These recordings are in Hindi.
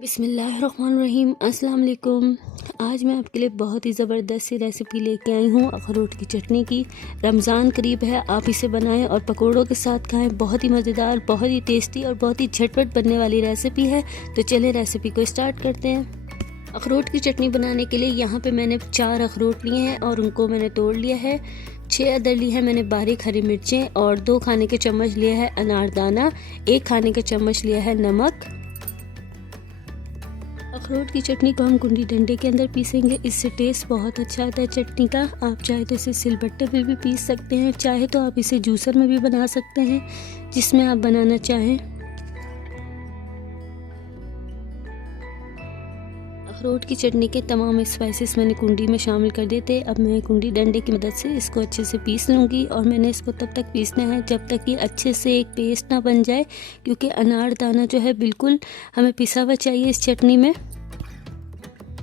बिस्मिल्लाहिर्रहमानिर्रहीम। अस्सलाम वालेकुम। आज मैं आपके लिए बहुत ही ज़बरदस्त सी रेसिपी लेके आई हूँ अखरोट की चटनी की। रमज़ान करीब है, आप इसे बनाएं और पकोड़ों के साथ खाएं। बहुत ही मज़ेदार, बहुत ही टेस्टी और बहुत ही झटपट बनने वाली रेसिपी है। तो चलें रेसिपी को स्टार्ट करते हैं। अखरोट की चटनी बनाने के लिए यहाँ पे मैंने 4 अखरोट लिए हैं और उनको मैंने तोड़ लिया है। 6 अदर ली है मैंने बारीक हरी मिर्चें और 2 खाने के चम्मच लिया है अनारदाना, 1 खाने के चम्मच लिया है नमक। अखरोट की चटनी को हम कुंडी डंडे के अंदर पीसेंगे, इससे टेस्ट बहुत अच्छा आता है चटनी का। आप चाहे तो इसे सिलबट्टे पे भी पीस सकते हैं, चाहे तो आप इसे जूसर में भी बना सकते हैं, जिसमें आप बनाना चाहें। अखरोट की चटनी के तमाम स्पाइसेस मैंने कुंडी में शामिल कर दिए थे। अब मैं कुंडी डंडे की मदद से इसको अच्छे से पीस लूँगी और मैंने इसको तब तक पीसना है जब तक कि अच्छे से एक पेस्ट ना बन जाए, क्योंकि अनारदाना जो है बिल्कुल हमें पिसा हुआ चाहिए इस चटनी में।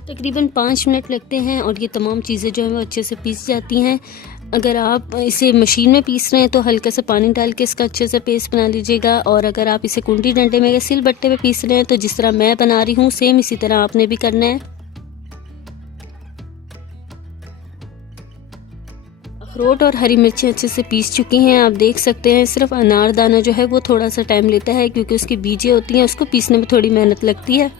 तकरीबन 5 मिनट लगते हैं और ये तमाम चीज़ें जो हैं वो अच्छे से पीस जाती हैं। अगर आप इसे मशीन में पीस रहे हैं तो हल्का सा पानी डाल के इसका अच्छे से पेस्ट बना लीजिएगा, और अगर आप इसे कुंडी डंडे में या सिलबट्टे पे पीस रहे हैं तो जिस तरह मैं बना रही हूँ सेम इसी तरह आपने भी करना है। अखरोट और हरी मिर्चें अच्छे से पीस चुकी हैं, आप देख सकते हैं। सिर्फ अनारदाना जो है वो थोड़ा सा टाइम लेता है, क्योंकि उसकी बीजें होती हैं, उसको पीसने में थोड़ी मेहनत लगती है।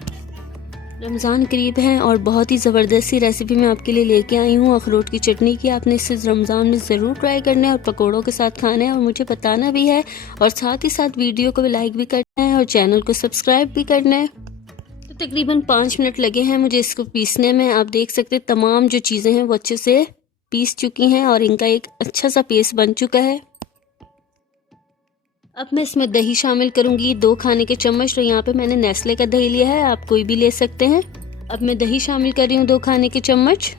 रमज़ान करीब है और बहुत ही ज़बरदस्त सी रेसिपी मैं आपके लिए लेके आई हूँ अखरोट की चटनी की। आपने इसे रमज़ान में ज़रूर ट्राई करना है और पकोड़ों के साथ खाना है और मुझे बताना भी है, और साथ ही साथ वीडियो को लाइक भी करना है और चैनल को सब्सक्राइब भी करना है। तो तकरीबन 5 मिनट लगे हैं मुझे इसको पीसने में। आप देख सकते हैं तमाम जो चीज़ें हैं वो अच्छे से पीस चुकी हैं और इनका एक अच्छा सा पेस्ट बन चुका है। अब मैं इसमें दही शामिल करूंगी, 2 खाने के चम्मच। तो यहाँ पे मैंने नेस्ले का दही लिया है, आप कोई भी ले सकते हैं। अब मैं दही शामिल कर रही हूँ 2 खाने के चम्मच।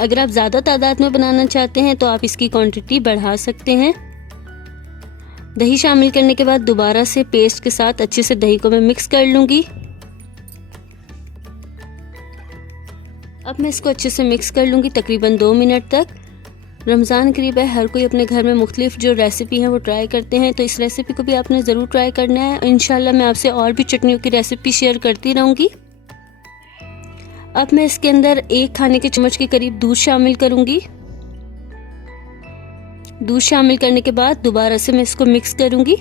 अगर आप ज़्यादा तादाद में बनाना चाहते हैं तो आप इसकी क्वांटिटी बढ़ा सकते हैं। दही शामिल करने के बाद दोबारा से पेस्ट के साथ अच्छे से दही को मैं मिक्स कर लूँगी। अब मैं इसको अच्छे से मिक्स कर लूँगी तकरीबन 2 मिनट तक। रमज़ान करीब है, हर कोई अपने घर में मुख्तलिफ जो रेसिपी हैं वो ट्राई करते हैं, तो इस रेसिपी को भी आपने ज़रूर ट्राई करना है। इंशाल्लाह मैं आपसे और भी चटनियों की रेसिपी शेयर करती रहूँगी। अब मैं इसके अंदर 1 खाने के चम्मच के करीब दूध शामिल करूँगी। दूध शामिल करने के बाद दोबारा से मैं इसको मिक्स करूँगी।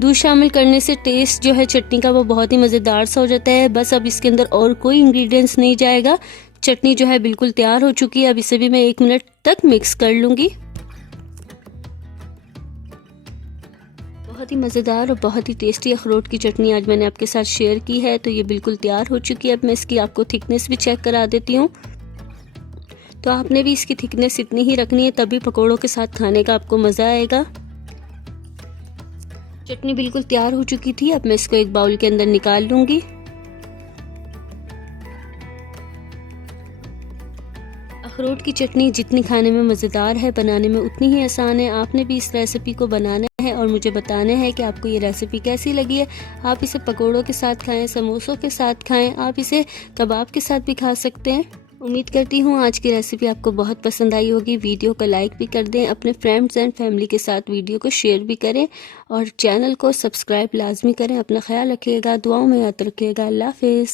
दूध शामिल करने से टेस्ट जो है चटनी का वो बहुत ही मज़ेदार सा हो जाता है। बस अब इसके अंदर और कोई इंग्रेडिएंट्स नहीं जाएगा। चटनी जो है बिल्कुल तैयार हो चुकी है। अब इसे भी मैं 1 मिनट तक मिक्स कर लूँगी। बहुत ही मज़ेदार और बहुत ही टेस्टी अखरोट की चटनी आज मैंने आपके साथ शेयर की है, तो ये बिल्कुल तैयार हो चुकी है। अब मैं इसकी आपको थिकनेस भी चेक करा देती हूँ। तो आपने भी इसकी थिकनेस इतनी ही रखनी है, तभी पकोड़ों के साथ खाने का आपको मज़ा आएगा। चटनी बिल्कुल तैयार हो चुकी थी। अब मैं इसको एक बाउल के अंदर निकाल लूँगी। अखरोट की चटनी जितनी खाने में मज़ेदार है, बनाने में उतनी ही आसान है। आपने भी इस रेसिपी को बनाना है और मुझे बताना है कि आपको ये रेसिपी कैसी लगी है। आप इसे पकोड़ों के साथ खाएं, समोसों के साथ खाएं, आप इसे कबाब के साथ भी खा सकते हैं। उम्मीद करती हूँ आज की रेसिपी आपको बहुत पसंद आई होगी। वीडियो को लाइक भी कर दें, अपने फ्रेंड्स एंड फैमिली के साथ वीडियो को शेयर भी करें और चैनल को सब्सक्राइब लाजमी करें। अपना ख्याल रखिएगा, दुआओं में याद रखिएगा। अल्लाह हाफिज़।